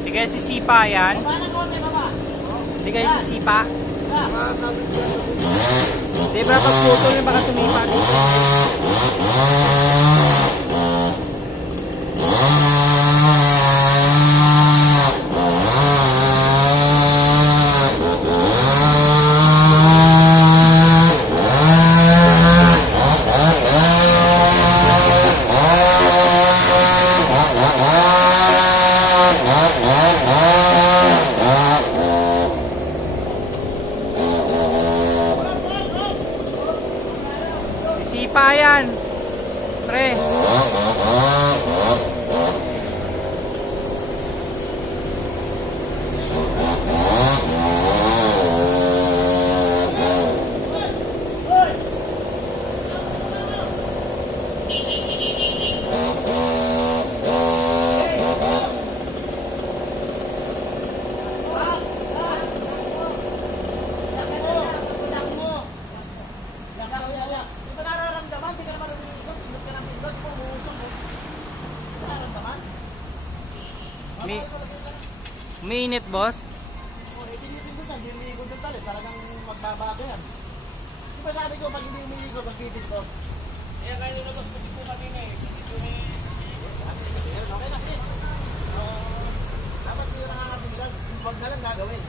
Hindi kayo sisipa yan? Hindi kayo sisipa? Hindi ba pagputol yung baka tumipa dito? Sisipa yan, pre. Umiinit, boss? Oo, pinipindot na, hindi umiikot yung tali, talagang magbabago yan. Di ba sabi ko, pag hindi umiikot, magpipindot. Kaya kayo na, boss, kasi po kami na eh. Kasi po may... Okay na, eh. Dapat hindi na nakakatigilan, huwag na lang gagawin.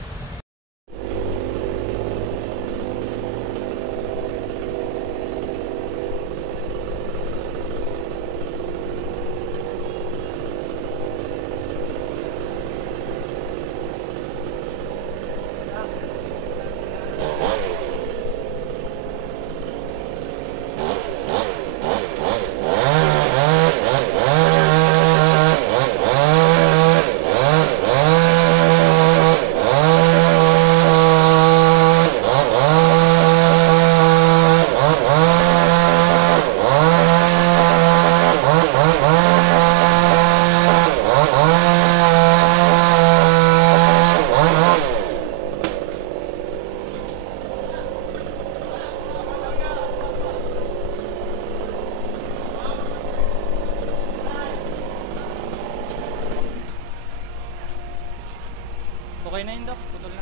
Okay na yun, Dok. Putol na.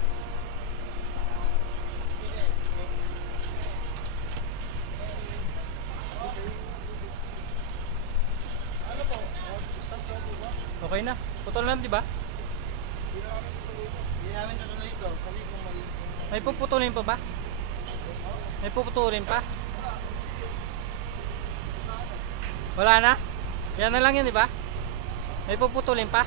Okay na. Putol na, di ba? Hindi namin natuloy ito. Kasi kung May puputulin pa ba? May puputulin pa? Wala na? Yan na lang yun, di ba? May puputulin pa?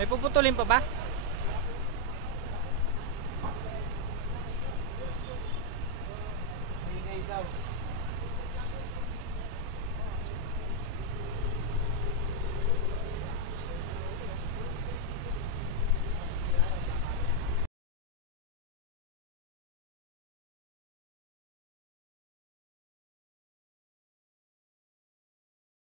May puputulin pa ba?